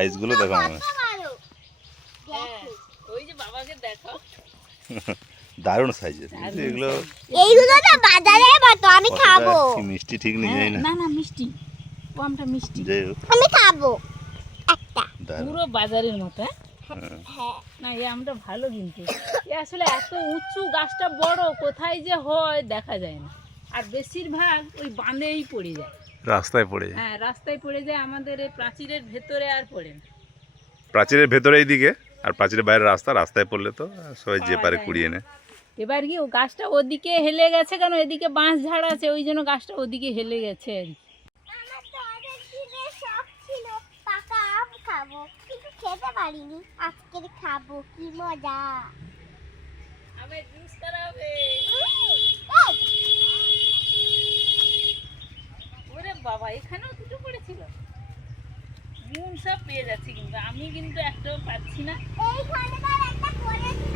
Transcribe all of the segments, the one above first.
সাইজগুলো দেখো আমার হ্যাঁ। ওই যে বাবাকে দেখো দারুণ সাইজের এগুলো এইগুলো তো বাজারে মতো আমি খাব। মিষ্টি ঠিক নেই জানি না না না মিষ্টি। কমটা মিষ্টি। আমি খাব। একটা। পুরো বাজারের মতো হ্যাঁ? হ্যাঁ। হ্যাঁ। না এই আমটা ভালো কিন্তু। এ আসলে এত উঁচু গাছটা বড় কোথায় যে হয় দেখা যায় না। আর বেশিরভাগ ওই বাঁধেই পড়ে যায়। রাস্তায় পড়ে যায়। হ্যাঁ রাস্তায় পড়ে যায় আমাদের এই প্রাচীরের ভেতরে আর পড়ে না। প্রাচীরের ভেতরে এইদিকে আর প্রাচীরের বাইরে রাস্তা রাস্তায় পড়লে তো সবাই যে পারে কুড়িয়ে নেয়। এবার কি ও গাছটা ওদিকে হেলে গেছে কেন? এদিকে বাঁশ ঝাড় আছে ওই জন্য গাছটা ওদিকে হেলে গেছে আর খাব খেতে পারিনি। আজকে খাব কি মজা। আমের জুস করা হবে। ওরে বাবা এখানেও দুটো পড়েছিল মন সব পেয়ে যাচ্ছে কিন্তু আমি কিন্তু একটাও পাচ্ছি না। করেছিল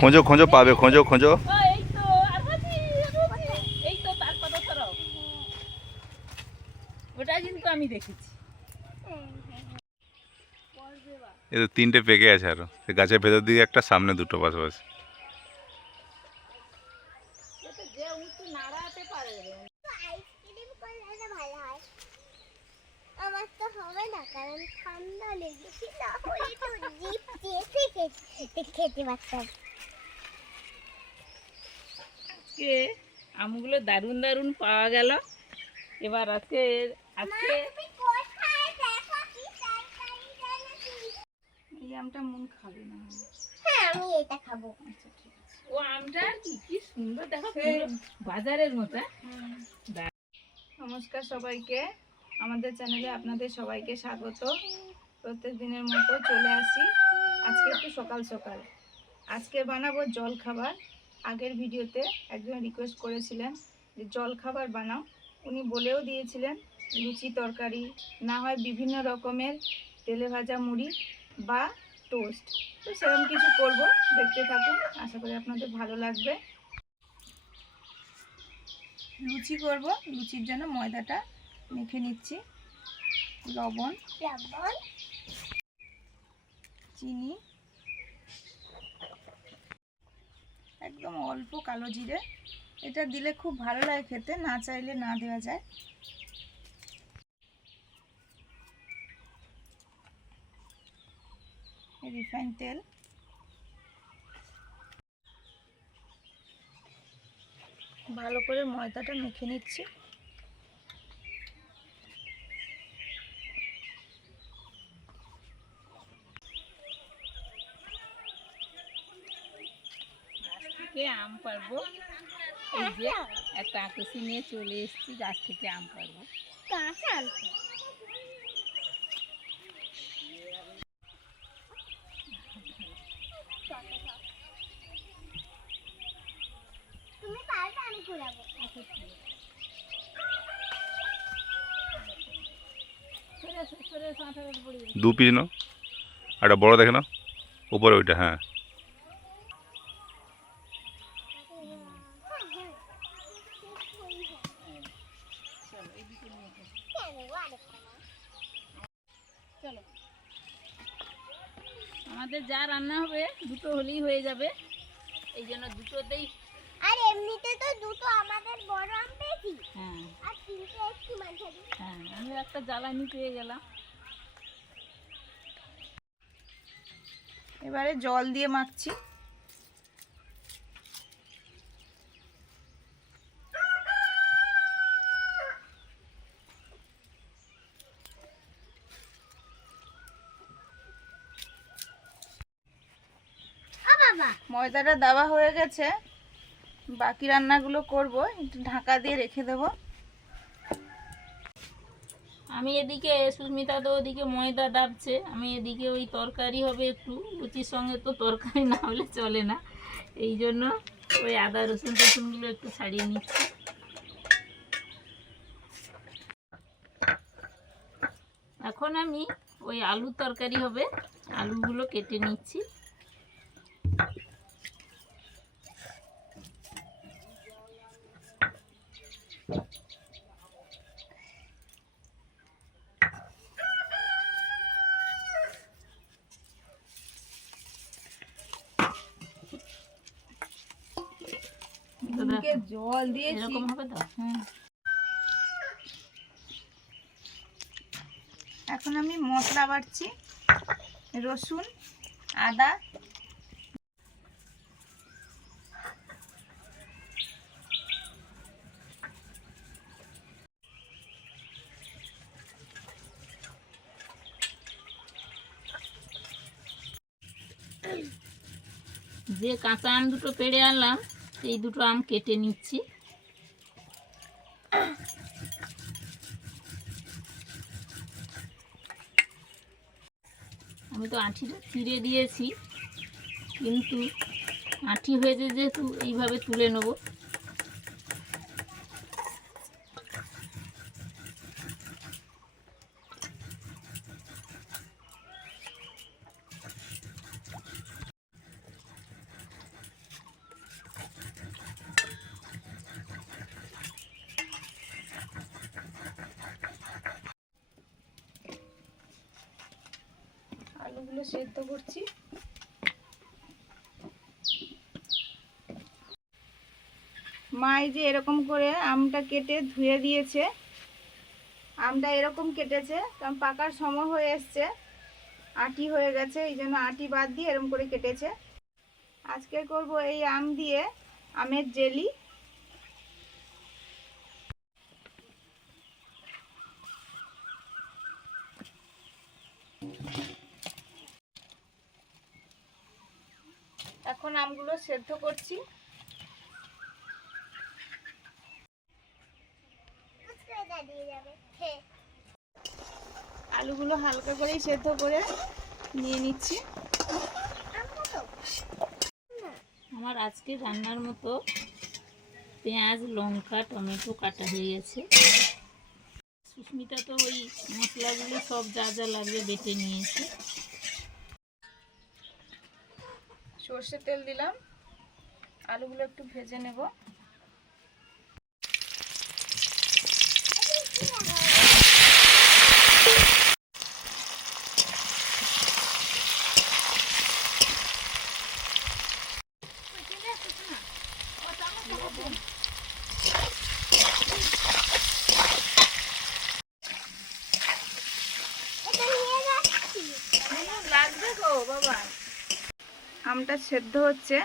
খোঁজো খোঁজো পাবে খোঁজো খোঁজো। ও, এই তো আর বলছি, আর বলছি। এই তো তার কথা সরাও। ওটা কিন্তু আমি দেখেছি। এ তো তিনটে পেকে আছে আরও। সে গাছের ভেতর দিকে একটা সামনে দুটো পাশাপাশি। এটা যে উঁচু নাড়াতে পারে। আইসক্রিম করলে ভালো হয়। আমার তো হবে না কারণ ঠান্ডা লেগেছে। না হলে তো জিপ চেপে খেতে খেতে পারতাম। আজকে আমগুলো দারুণ দারুণ পাওয়া গেল। এবার আজকে আজকে এই আমটা মন খাবে না। হ্যাঁ আমি এটা খাব। আচ্ছা ও আমটা কি কি সুন্দর দেখো বাজারের মতো। হ্যাঁ? নমস্কার সবাইকে। আমাদের চ্যানেলে আপনাদের সবাইকে স্বাগত। প্রত্যেক দিনের মতো চলে আসি। আজকে একটু সকাল সকাল। আজকে বানাবো জল খাবার। আগের ভিডিওতে একজন রিকোয়েস্ট করেছিলেন যে, জল খাবার বানাও। উনি বলেও দিয়েছিলেন, লুচি তরকারি, না হয় বিভিন্ন রকমের তেলে ভাজা মুড়ি বা টোস্ট তো সেরকম কিছু করব। দেখতে থাকুন। আশা করি আপনাদের ভালো লাগবে। লুচি করব। লুচির জন্য ময়দাটা মেখে নিচ্ছি। লবণ লবণ। চিনি। একদম অল্প কালো জিরে। এটা দিলে খুব ভালো লাগে খেতে না চাইলে না দেওয়া যায়। রিফাইন তেল। ভালো করে ময়দাটা মেখে নিচ্ছি। গাছ থেকে আম পারব এই যে একটা আকুশি নিয়ে চলে এসেছি গাছ থেকে আম পারব দু পিস নাও। একটা বড় দেখে নাও। উপরে ওইটা হ্যাঁ চলো এদিকে নিয়ে এসো। চলো আমাদের যা রান্না হবে দুটো হলেই হয়ে যাবে এই জন্য দুটোতেই আর এমনিতে তো দুটো আমাদের বড় আম পেয়েছি হ্যাঁ আর তিনটে একটু মাঝারি হ্যাঁ আমি একটা জ্বালানি পেয়ে গেলাম এবারে জল দিয়ে মাখছি। ময়দাটা দেওয়া হয়ে গেছে। বাকি রান্নাগুলো করব একটু ঢাকা দিয়ে রেখে দেবো। আমি এদিকে সুস্মিতা তো ওদিকে ময়দা ডাবছে আমি এদিকে ওই তরকারি হবে একটু, লুচির সঙ্গে তো তরকারি না হলে চলে না। এই জন্য ওই আদা, রসুন, টসুনগুলো একটু ছাড়িয়ে নিচ্ছি। এখন আমি ওই আলুর তরকারি হবে, আলুগুলো কেটে নিচ্ছি। যে জল দিয়েছি। এরকম হবে তো? এখন আমি মশলা বাটছি রসুন আদা। যে কাঁচা আম দুটো পেড়ে আনলাম এই দুটো আম কেটে নিচ্ছি। আমি তো আঁঠিটা চিড়ে দিয়েছি, কিন্তু আঁঠি হয়েছে যেহেতু এইভাবে তুলে নেব। আলুগুলো সেদ্ধ করছি। মা এই যে এরকম করে আমটা কেটে ধুয়ে দিয়েছে। আমটা এরকম কেটেছে, কারণ পাকার সময় হয়ে এসছে। আটি হয়ে গেছে, এই জন্য আটি বাদ দিয়ে এরকম করে কেটেছে। আজকে করব এই আম দিয়ে আমের জেলি। এখন আমগুলো সেদ্ধ করছি। আলুগুলো হালকা করেই সেদ্ধ করে নিয়ে নিচ্ছি। আমার আজকে রান্নার মতো পেঁয়াজ, লঙ্কা, টমেটো কাটা হয়ে গেছে। সুস্মিতা তো ওই মশলাগুলো সব যা যা লাগবে বেটে নিয়েছে। সর্ষে তেল দিলাম। আলুগুলো একটু ভেজে নেব এটা নিয়ে যাচ্ছি লাগবে গো বাবা আমটা সেদ্ধ হচ্ছে।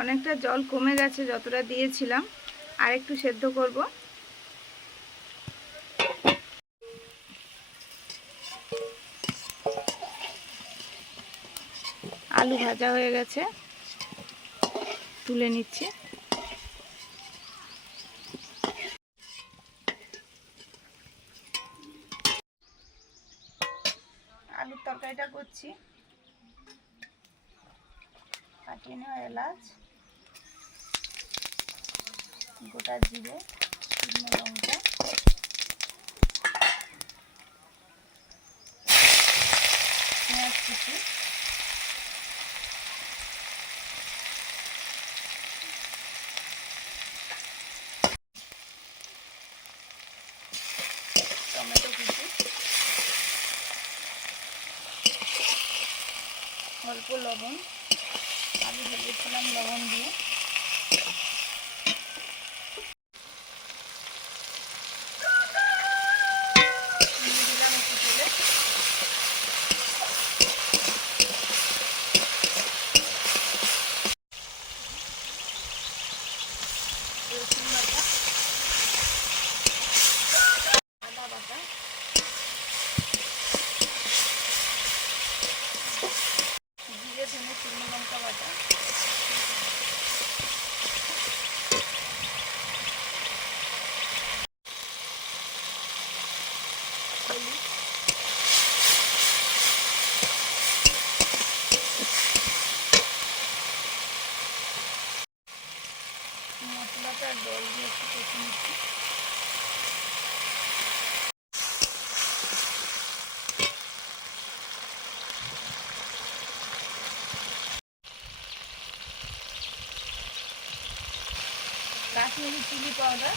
অনেকটা জল কমে গেছে যতটা দিয়েছিলাম। আর একটু সেদ্ধ করব। আলু ভাজা হয়ে গেছে। তুলে নিচ্ছি। আলুর তরকারিটা করছি। কাটিয়ে নেওয়া এলাচ গোটা জিরে শুকনো লঙ্কা পেঁয়াজ কুচি টমেটো কুচি অল্প লবণ আলু ভেজেছিলাম লবণ দিয়ে দিয়ে দিলাম একটু তেলে রসুন বাটা আদা বাটা জিরে ধনে শুকনো লঙ্কা বাটা হলুদ মশলাটা জল দিয়ে একটু কষে নিচ্ছি কাশ্মীরি চিলি পাউডার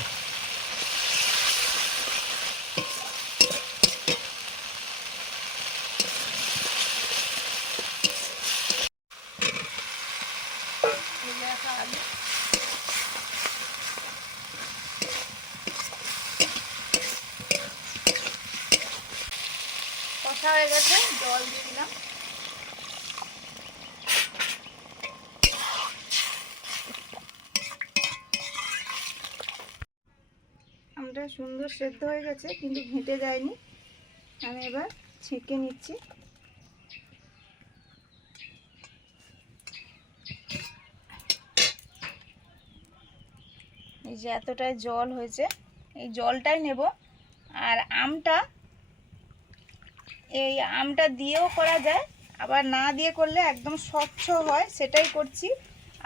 ভেজে রাখা আলু কষা হয়ে গেছে, জল দিয়ে দিলাম। আমটা সুন্দর সেদ্ধ হয়ে গেছে, কিন্তু ঘেঁটে যায়নি। আমি এবার ছেঁকে নিচ্ছি। এই যে এতটাই জল হয়েছে, এই জলটাই নেব। আর আমটা এই আমটা দিয়েও করা যায়, আবার না দিয়ে করলে একদম স্বচ্ছ হয়, সেটাই করছি।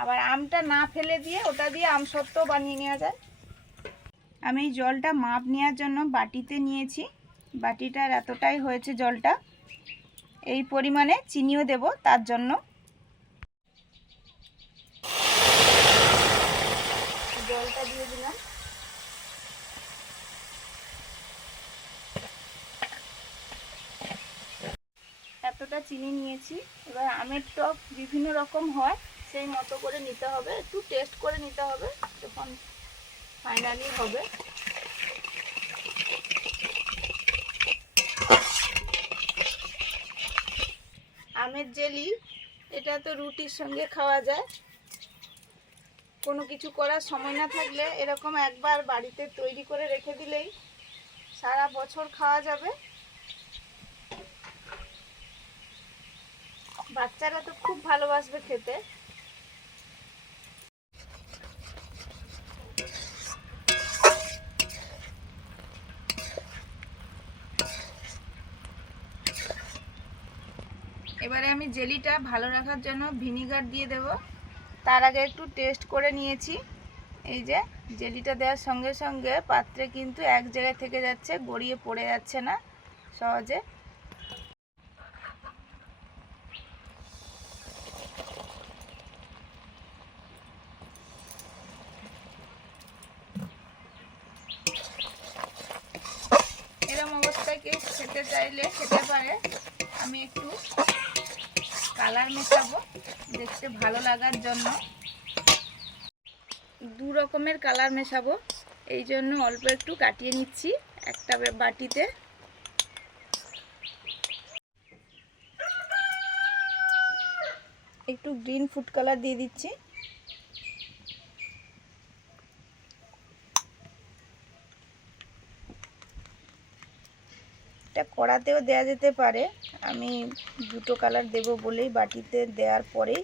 আবার আমটা না ফেলে দিয়ে ওটা দিয়ে আম সত্ত্ব বানিয়ে নেওয়া যায়। আমি জলটা মাপ নেওয়ার জন্য বাটিতে নিয়েছি। বাটিটার এতটাই হয়েছে জলটা। এই পরিমাণে চিনিও দেব তার জন্য। জলটা দিয়ে দিলাম। এতটা চিনি নিয়েছি। এবার আমের টক বিভিন্ন রকম হয়, সেই মতো করে নিতে হবে। একটু টেস্ট করে নিতে হবে তখন ফাইনালি হবে। আমের জেলি, এটা তো রুটির সঙ্গে খাওয়া যায়। কোনো কিছু করার সময় না থাকলে এরকম একবার বাড়িতে তৈরি করে রেখে দিলেই সারা বছর খাওয়া যাবে। বাচ্চারা তো খুব ভালোবাসবে খেতে। এবারে আমি জেলিটা ভালো রাখার জন্য ভিনিগার দিয়ে দেব। তার আগে একটু টেস্ট করে নিয়েছি। এই যে জেলিটা দেওয়ার সঙ্গে সঙ্গে পাত্রে কিন্তু এক জায়গায় থেকে যাচ্ছে, গড়িয়ে পড়ে যাচ্ছে না সহজে। চাইলে খেতে পারে। আমি একটু কালার মেশাবো, দেখতে ভালো লাগার জন্য। দু রকমের কালার মেশাবো, এই জন্য অল্প একটু কাটিয়ে নিচ্ছি একটা বাটিতে। একটু গ্রিন ফুড কালার দিয়ে দিচ্ছি। এটা কড়াতেও দেওয়া যেতে পারে। আমি দুটো কালার দেব বলেই বাটিতে দেওয়ার পরেই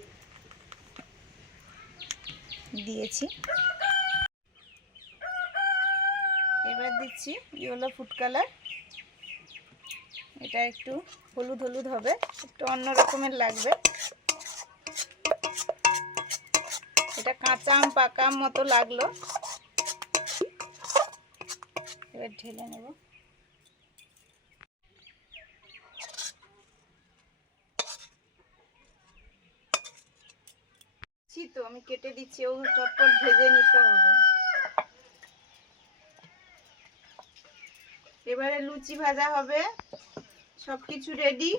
দিয়েছি। এবার দিচ্ছি ইয়েলো ফুড কালার এটা একটু হলুদ হলুদ হবে, একটু অন্য রকমের লাগবে। এটা কাঁচা আম, পাকা মতো লাগল। এবার ঢেলে নেব দিচ্ছি তো আমি কেটে দিচ্ছি ও চটপট ভেজে নিতে হবে। এবারে লুচি ভাজা হবে সব কিছু রেডি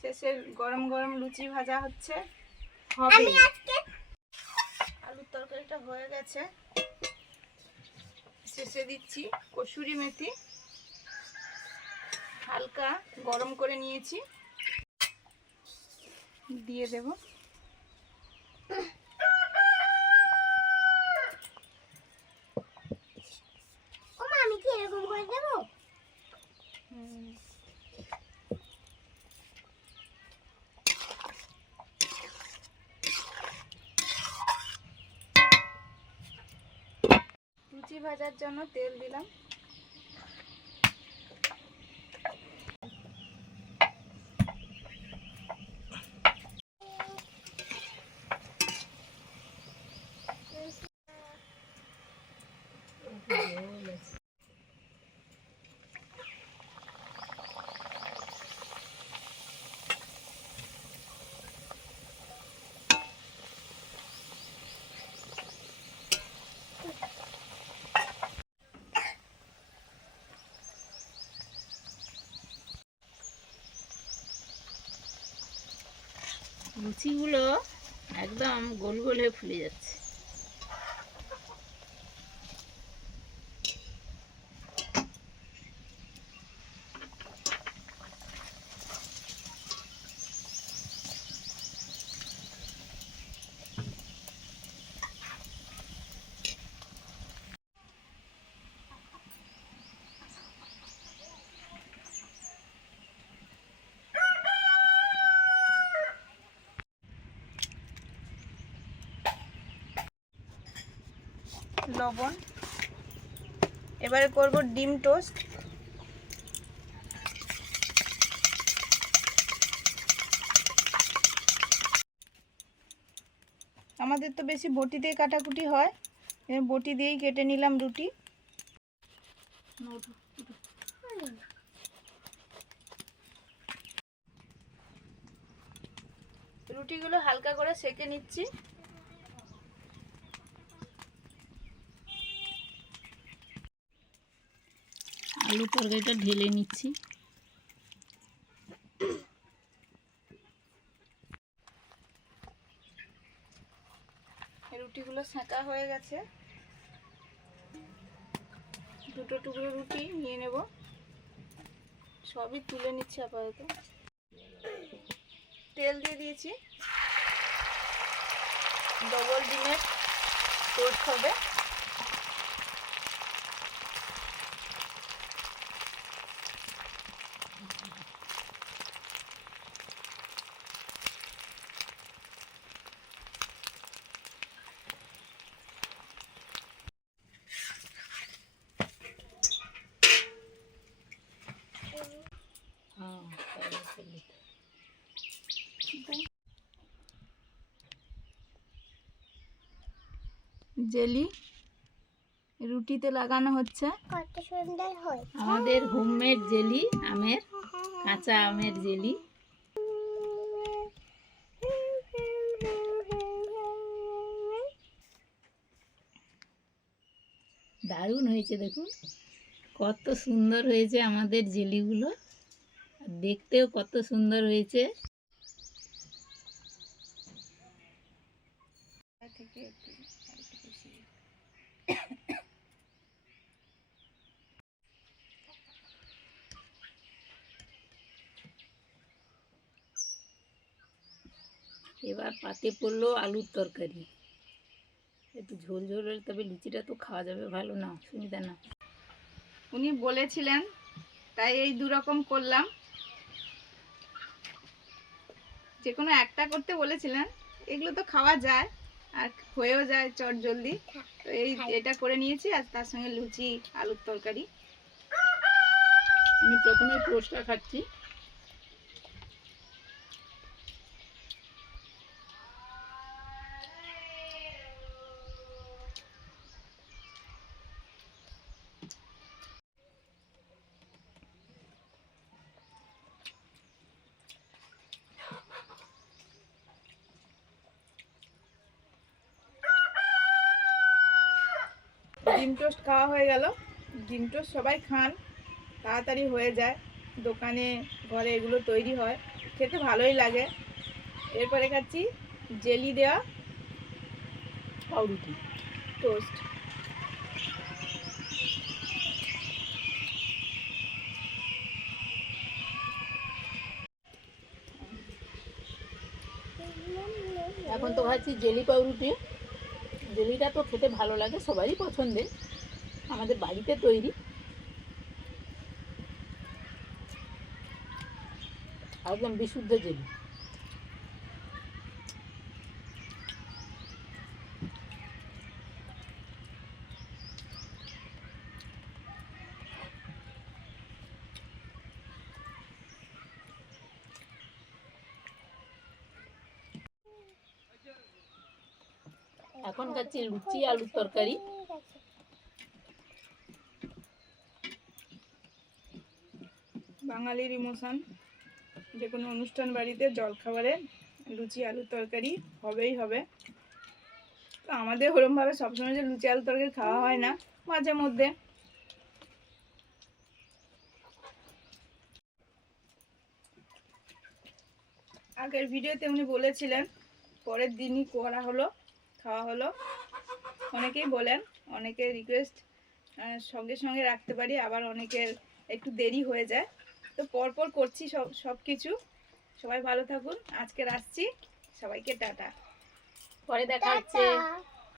শেষে গরম গরম লুচি ভাজা হচ্ছে হবে। আলুর তরকারিটা হয়ে গেছে। শেষে দিচ্ছি কসুরি মেথি। হালকা গরম করে নিয়েছি। দিয়ে দেবো ও মা আমি কি এরকম করে দেবো লুচি ভাজার জন্য তেল দিলাম। লুচিগুলো একদম গোল গোল হয়ে ফুলে যাচ্ছে। লবণ। এবারে করব ডিম টোস্ট। আমাদের তো বেশি বটি দিয়ে কাটাকুটি হয় বটি দিয়েই কেটে নিলাম রুটি। রুটিগুলো হালকা করে সেকে নিচ্ছি। আলু তরকারিটা ঢেলে নিচ্ছি। রুটিগুলো সেঁকা হয়ে গেছে। দুটো টুকরো রুটি নিয়ে নেব। সবই তুলে নিচ্ছি আপাতত। তেল দিয়ে দিয়েছি। ডবল ডিমের টোস্ট হবে। জেলি রুটিতে লাগানো হচ্ছে। কত সুন্দর হয়। আমাদের হোমমেড জেলি আমের কাঁচা আমের জেলি। দারুণ হয়েছে দেখুন। কত সুন্দর হয়েছে আমাদের জেলিগুলো। দেখতেও কত সুন্দর হয়েছে। এবার পাতে পড়ল আলুর তরকারি। একটু ঝোল ঝোল হলে তবে লুচিটা তো খাওয়া যাবে, ভালো না সুবিধা না। উনি বলেছিলেন, তাই এই দু রকম করলাম। যে কোনো একটা করতে বলেছিলেন, এগুলো তো খাওয়া যায়, আর হয়েও যায় চট জলদি। তো এই এটা করে নিয়েছি, আর তার সঙ্গে লুচি, আলুর তরকারি। আমি প্রথমে পোস্টটা খাচ্ছি। ডিম টোস্ট খাওয়া হয়ে গেল। ডিম টোস্ট সবাই খান, তাড়াতাড়ি হয়ে যায়। দোকানে, ঘরে এগুলো তৈরি হয়। খেতে ভালোই লাগে। এরপরে খাচ্ছি জেলি দেওয়া পাউরুটি। টোস্ট। এখন তো খাচ্ছি জেলি পাউরুটি। জেলিটা তো খেতে ভালো লাগে সবারই পছন্দের। আমাদের বাড়িতে তৈরি। একদম বিশুদ্ধ জেলি এখন লুচি আলুর তরকারি বাঙালির ইমোশন। যে কোনো অনুষ্ঠান বাড়িতে জলখাবারে লুচি আলু তরকারি হবেই হবে। তো আমাদের ওরমভাবে সবসময় যে লুচি আলু তরকারি খাওয়া হয় না, মাঝে মধ্যে। আগের ভিডিওতে উনি বলেছিলেন, পরের দিনই করা হলো, খাওয়া হলো। অনেকেই বলেন অনেকের রিকোয়েস্ট সঙ্গে সঙ্গে রাখতে পারি আবার অনেকের একটু দেরি হয়ে যায়। তো পরপর করছি সব সব কিছু। সবাই ভালো থাকুন। আজকে আসছি। সবাইকে টাটা। পরে দেখা হচ্ছে।